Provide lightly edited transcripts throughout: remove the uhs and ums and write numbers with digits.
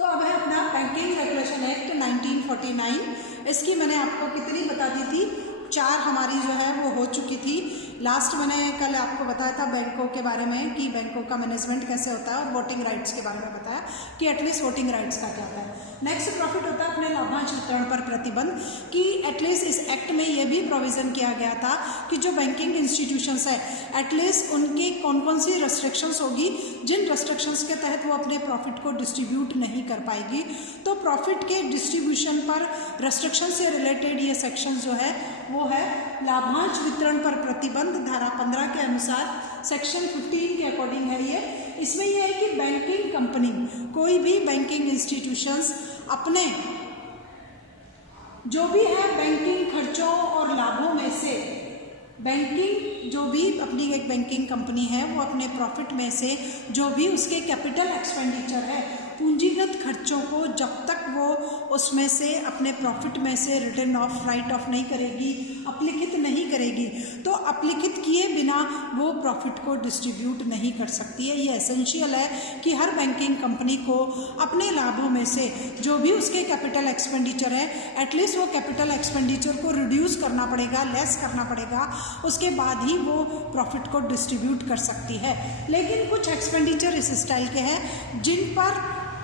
तो अब है अपना बैंकिंग रेगुलेशन एक्ट 1949। इसकी मैंने आपको कितनी बता दी थी, 4 हमारी जो है वो हो चुकी थी। लास्ट मैंने कल आपको बताया था बैंकों के बारे में कि बैंकों का मैनेजमेंट कैसे होता है, और वोटिंग राइट्स के बारे में बताया कि एटलीस्ट वोटिंग राइट्स का क्या होता है। नेक्स्ट प्रॉफिट होता है अपने लाभांश वितरण पर प्रतिबंध, कि एटलीस्ट इस एक्ट में ये भी प्रोविज़न किया गया था कि जो बैंकिंग इंस्टीट्यूशंस है एटलीस्ट उनकी कौन कौन सी रेस्ट्रिक्शंस होगी, जिन रेस्ट्रिक्शंस के तहत वो अपने प्रॉफिट को डिस्ट्रीब्यूट नहीं कर पाएगी। तो प्रॉफिट के डिस्ट्रीब्यूशन पर रेस्ट्रिक्शन से रिलेटेड ये सेक्शन जो है वो है लाभांश वितरण पर प्रतिबंध, धारा 15 के अनुसार सेक्शन 15 के अकॉर्डिंग है ये। इसमें यह है कि बैंकिंग कंपनी, कोई भी बैंकिंग इंस्टीट्यूशंस अपने जो भी है बैंकिंग खर्चों और लाभों में से, बैंकिंग जो भी अपनी एक बैंकिंग कंपनी है वो अपने प्रॉफिट में से जो भी उसके कैपिटल एक्सपेंडिचर है, पूंजीगत खर्चों को जब तक वो उसमें से अपने प्रॉफिट में से रिटर्न ऑफ राइट ऑफ नहीं करेगी, अपलिखित नहीं करेगी, तो अपलिखित किए बिना वो प्रॉफिट को डिस्ट्रीब्यूट नहीं कर सकती है। ये एसेंशियल है कि हर बैंकिंग कंपनी को अपने लाभों में से जो भी उसके कैपिटल एक्सपेंडिचर है एटलीस्ट वो कैपिटल एक्सपेंडिचर को रिड्यूस करना पड़ेगा, लेस करना पड़ेगा, उसके बाद ही वो प्रॉफिट को डिस्ट्रीब्यूट कर सकती है। लेकिन कुछ एक्सपेंडिचर इस स्टाइल के हैं जिन पर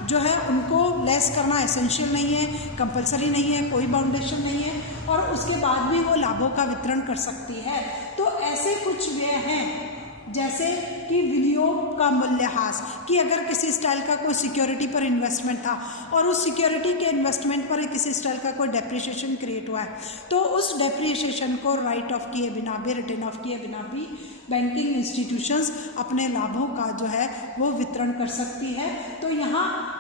जो है उनको लेस करना एसेंशियल नहीं है, कंपलसरी नहीं है, कोई बाउंडेशन नहीं है, और उसके बाद भी वो लाभों का वितरण कर सकती है। तो ऐसे कुछ व्यय हैं जैसे कि विनियोग का मूल्यह्रास, कि अगर किसी स्टाइल का कोई सिक्योरिटी पर इन्वेस्टमेंट था और उस सिक्योरिटी के इन्वेस्टमेंट पर किसी स्टाइल का कोई डेप्रिसिएशन क्रिएट हुआ है, तो उस डेप्रिसिएशन को राइट ऑफ किए बिना भी, रिटर्न ऑफ किए बिना भी बैंकिंग इंस्टीट्यूशंस अपने लाभों का जो है वो वितरण कर सकती है। तो यहाँ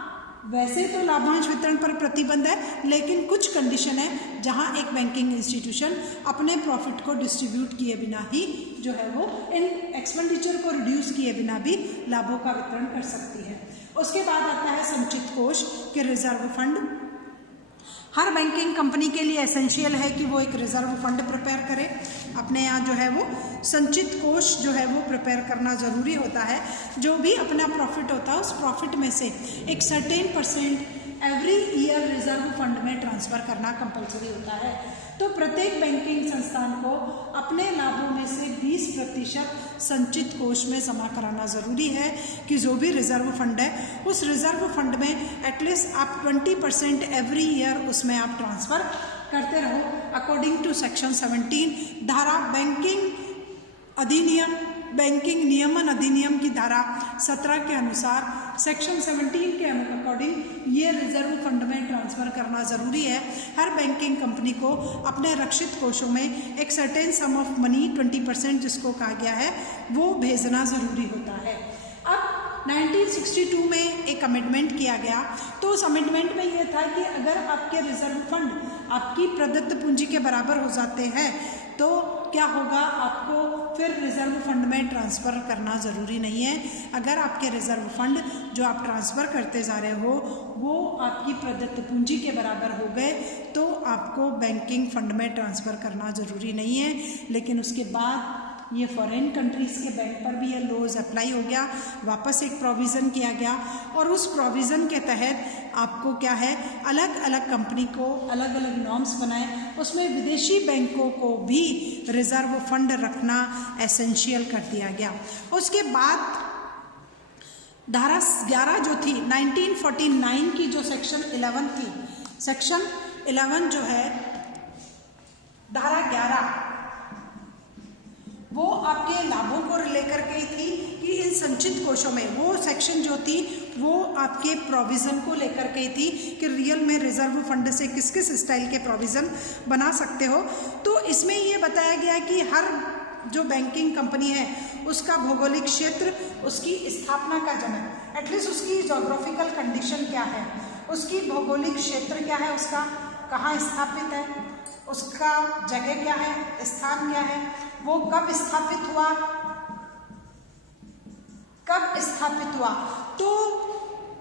वैसे तो लाभांश वितरण पर प्रतिबंध है, लेकिन कुछ कंडीशन है जहां एक बैंकिंग इंस्टीट्यूशन अपने प्रॉफिट को डिस्ट्रीब्यूट किए बिना ही जो है वो इन एक्सपेंडिचर को रिड्यूस किए बिना भी लाभों का वितरण कर सकती है। उसके बाद आता है संचित कोष के रिजर्व फंड। हर बैंकिंग कंपनी के लिए एसेंशियल है कि वो एक रिजर्व फंड प्रिपेयर करे। अपने यहाँ जो है वो संचित कोष जो है वो प्रिपेयर करना ज़रूरी होता है। जो भी अपना प्रॉफिट होता है उस प्रॉफिट में से एक certain percent every year reserve fund में ट्रांसफ़र करना कंपलसरी होता है। तो प्रत्येक बैंकिंग संस्थान को अपने लाभों में से 20% संचित कोष में जमा कराना ज़रूरी है, कि जो भी रिजर्व फंड है उस रिजर्व फंड में एटलीस्ट आप 20% एवरी ईयर उसमें आप ट्रांसफ़र करते रहो अकॉर्डिंग टू सेक्शन 17 धारा बैंकिंग नियमन अधिनियम की धारा 17 के अनुसार सेक्शन 17 के अकॉर्डिंग ये रिजर्व फंड में ट्रांसफ़र करना ज़रूरी है। हर बैंकिंग कंपनी को अपने रक्षित कोषों में एक सर्टेन सम ऑफ मनी 20% जिसको कहा गया है वो भेजना ज़रूरी होता है। अब 1962 में एक अमेंडमेंट किया गया, तो उस अमेंडमेंट में यह था कि अगर आपके रिजर्व फंड आपकी प्रदत्त पूंजी के बराबर हो जाते हैं तो क्या होगा, आपको फिर रिजर्व फंड में ट्रांसफ़र करना ज़रूरी नहीं है। अगर आपके रिजर्व फंड जो आप ट्रांसफ़र करते जा रहे हो वो आपकी प्रदत्त पूंजी के बराबर हो गए तो आपको बैंकिंग फंड में ट्रांसफ़र करना ज़रूरी नहीं है। लेकिन उसके बाद ये फॉरेन कंट्रीज़ के बैंक पर भी ये लॉज अप्लाई हो गया, वापस एक प्रोविज़न किया गया, और उस प्रोविज़न के तहत आपको क्या है, अलग अलग कंपनी को अलग अलग नॉर्म्स बनाए, उसमें विदेशी बैंकों को भी रिजर्व फंड रखना एसेंशियल कर दिया गया। उसके बाद धारा 11 जो थी 1949 की, जो सेक्शन 11 थी, सेक्शन 11 जो है धारा 11 वो आपके लाभों को लेकर के थी कि इन संचित कोषों में, वो सेक्शन जो थी वो आपके प्रोविज़न को लेकर के थी कि रियल में रिजर्व फंड से किस किस स्टाइल के प्रोविज़न बना सकते हो। तो इसमें ये बताया गया कि हर जो बैंकिंग कंपनी है उसका भौगोलिक क्षेत्र, उसकी स्थापना का जगह, एटलीस्ट उसकी जोग्राफिकल कंडीशन क्या है, उसकी भौगोलिक क्षेत्र क्या है, उसका कहाँ स्थापित है, उसका जगह क्या है, स्थान क्या है, वो कब स्थापित हुआ, तो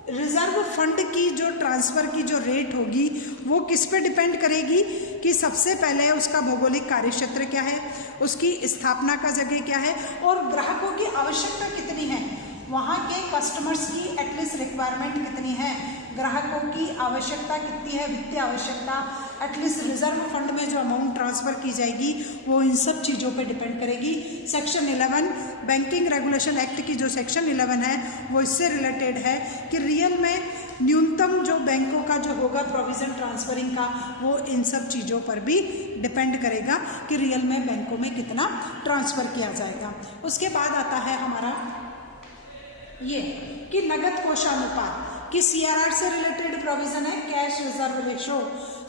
रिजर्व फंड की जो ट्रांसफ़र की जो रेट होगी वो किस पे डिपेंड करेगी कि सबसे पहले उसका भौगोलिक कार्यक्षेत्र क्या है, उसकी स्थापना का जगह क्या है, और ग्राहकों की आवश्यकता कितनी है, वहाँ के कस्टमर्स की एटलीस्ट रिक्वायरमेंट कितनी है, ग्राहकों की आवश्यकता कितनी है, वित्तीय आवश्यकता, एटलीस्ट रिजर्व फंड में जो अमाउंट ट्रांसफ़र की जाएगी वो इन सब चीज़ों पे डिपेंड करेगी। सेक्शन 11 बैंकिंग रेगुलेशन एक्ट की जो सेक्शन 11 है वो इससे रिलेटेड है कि रियल में न्यूनतम जो बैंकों का जो होगा प्रोविज़न ट्रांसफरिंग का वो इन सब चीज़ों पर भी डिपेंड करेगा कि रियल में बैंकों में कितना ट्रांसफ़र किया जाएगा। उसके बाद आता है हमारा ये कि नगद कोषानुपात कि सीआरआर से रिलेटेड प्रोविज़न है, कैश रिजर्व रेशो,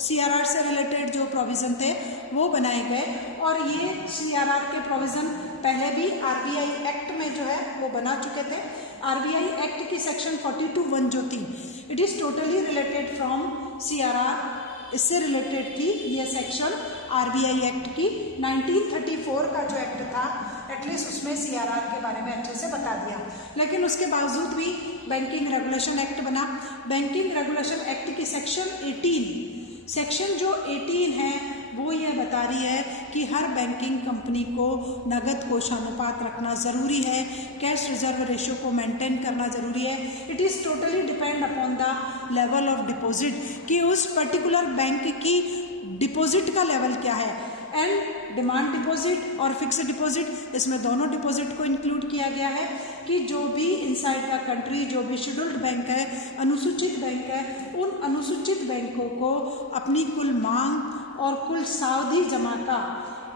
सीआरआर से रिलेटेड जो प्रोविज़न थे वो बनाए गए और ये सीआरआर के प्रोविज़न पहले भी आरबीआई एक्ट में जो है वो बना चुके थे। आरबीआई एक्ट की सेक्शन 42(1) जो थी, it is totally related from CRR, इससे रिलेटेड थी ये सेक्शन आरबीआई एक्ट की। 1934 का जो एक्ट था एटलीस्ट उसमें सीआरआर के बारे में अच्छे से बता दिया, लेकिन उसके बावजूद भी बैंकिंग रेगुलेशन एक्ट बना। बैंकिंग रेगुलेशन एक्ट की सेक्शन 18 है वो ये बता रही है कि हर बैंकिंग कंपनी को नगद कोषानुपात रखना ज़रूरी है, कैश रिजर्व रेशो को मेंटेन करना ज़रूरी है। It is totally depend upon the level of deposit कि उस पर्टिकुलर बैंक की डिपॉजिट का लेवल क्या है, एंड डिमांड डिपॉजिट और फिक्स्ड डिपॉजिट, इसमें दोनों डिपॉजिट को इंक्लूड किया गया है कि जो भी इनसाइड द कंट्री जो भी शेड्यूल्ड बैंक है, अनुसूचित बैंक है, उन अनुसूचित बैंकों को अपनी कुल मांग और कुल सावधि जमा का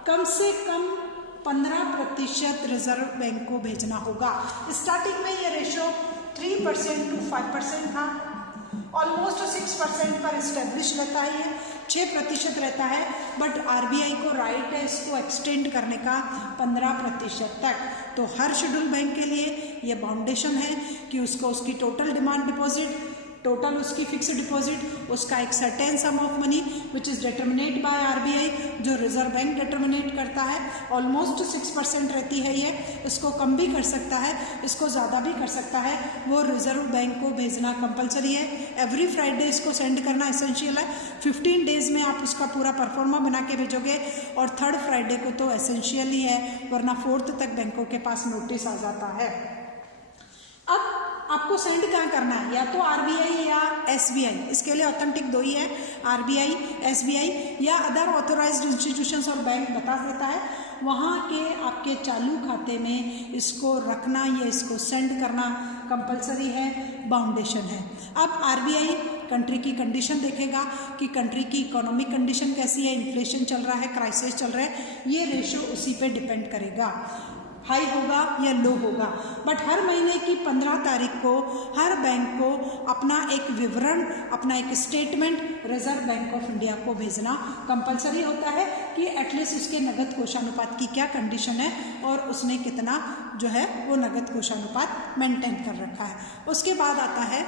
कम से कम 15% रिजर्व बैंक को भेजना होगा। स्टार्टिंग में ये रेशो 3% to 5% था, ऑलमोस्ट 6% पर इस्टेब्लिश रहता है, 6% रहता है, बट आरबीआई को राइट है इसको एक्सटेंड करने का 15% तक। तो हर शेड्यूल बैंक के लिए ये बाउंडेशन है कि उसको उसकी टोटल डिमांड डिपॉजिट, टोटल उसकी फिक्स्ड डिपॉजिट, उसका एक certain some of money which is determinate by RBI, जो रिजर्व बैंक डिटर्मिनेट करता है। ऑलमोस्ट 6% रहती है ये, इसको कम भी कर सकता है, इसको ज़्यादा भी कर सकता है, वो रिजर्व बैंक को भेजना कंपलसरी है। एवरी फ्राइडे इसको सेंड करना एसेंशियल है। 15 डेज़ में आप उसका पूरा परफॉर्मा बना के भेजोगे और 3rd फ्राइडे को तो एसेंशियल ही है, वरना 4th तक बैंकों के पास नोटिस आ जाता है। अब आपको सेंड कहाँ करना है, या तो आरबीआई या एसबीआई, इसके लिए ऑथेंटिक 2 ही है, आरबीआई, एसबीआई या अदर ऑथोराइज्ड इंस्टीट्यूशंस और बैंक बता देता है, वहाँ के आपके चालू खाते में इसको रखना या इसको सेंड करना कंपलसरी है, बाउंडेशन है। अब आरबीआई कंट्री की कंडीशन देखेगा कि कंट्री की इकोनॉमिक कंडीशन कैसी है, इन्फ्लेशन चल रहा है, क्राइसिस चल रहा है, ये रेशो उसी पे डिपेंड करेगा, हाई होगा या लो होगा। बट हर महीने की 15 तारीख को हर बैंक को अपना एक विवरण, अपना एक statement reserve bank of India को भेजना कंपलसरी होता है कि एटलीस्ट उसके नगद कोषानुपात की क्या कंडीशन है और उसने कितना जो है वो नगद कोषानुपात मेंटेन कर रखा है। उसके बाद आता है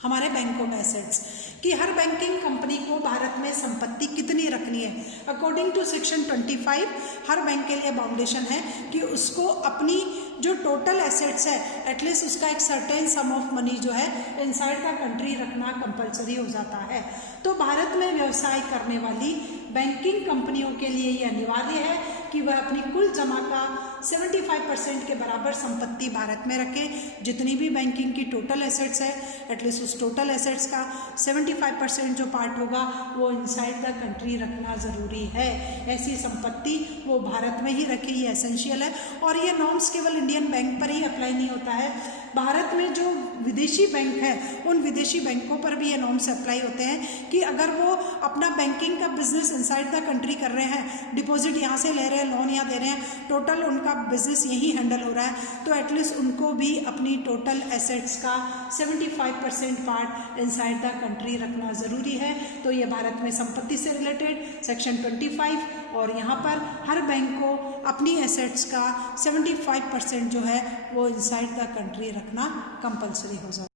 हमारे बैंकों में एसेट्स कि हर बैंकिंग कंपनी को भारत में संपत्ति कितनी रखनी है। अकॉर्डिंग टू सेक्शन 25 हर बैंक के लिए बाउंडेशन है कि उसको अपनी जो टोटल एसेट्स है एटलीस्ट उसका एक सर्टेन सम ऑफ मनी जो है इनसाइड द कंट्री रखना कंपलसरी हो जाता है। तो भारत में व्यवसाय करने वाली बैंकिंग कंपनियों के लिए ये अनिवार्य है कि वह अपनी कुल जमा का 75% के बराबर संपत्ति भारत में रखे। जितनी भी बैंकिंग की टोटल एसेट्स है एटलीस्ट उस टोटल एसेट्स का 75% जो पार्ट होगा वो इनसाइड द कंट्री रखना ज़रूरी है। ऐसी संपत्ति वो भारत में ही रखे, ये एसेंशियल है। और ये नॉर्म्स केवल इंडियन बैंक पर ही अप्लाई नहीं होता है, भारत में जो विदेशी बैंक है उन विदेशी बैंकों पर भी ये नॉर्म्स अप्लाई होते हैं कि अगर वो अपना बैंकिंग का बिजनेस इनसाइड द कंट्री कर रहे हैं, डिपॉजिट यहाँ से ले रहे हैं, लोन यहाँ दे रहे हैं, टोटल उनका बिजनेस यही हैंडल हो रहा है, तो एटलीस्ट उनको भी अपनी टोटल एसेट्स का 75% पार्ट इनसाइड द कंट्री रखना ज़रूरी है। तो ये भारत में संपत्ति से रिलेटेड सेक्शन 25 और यहाँ पर हर बैंक को अपनी एसेट्स का 75% जो है वो इनसाइड द कंट्री रखना कंपलसरी हो जाता है।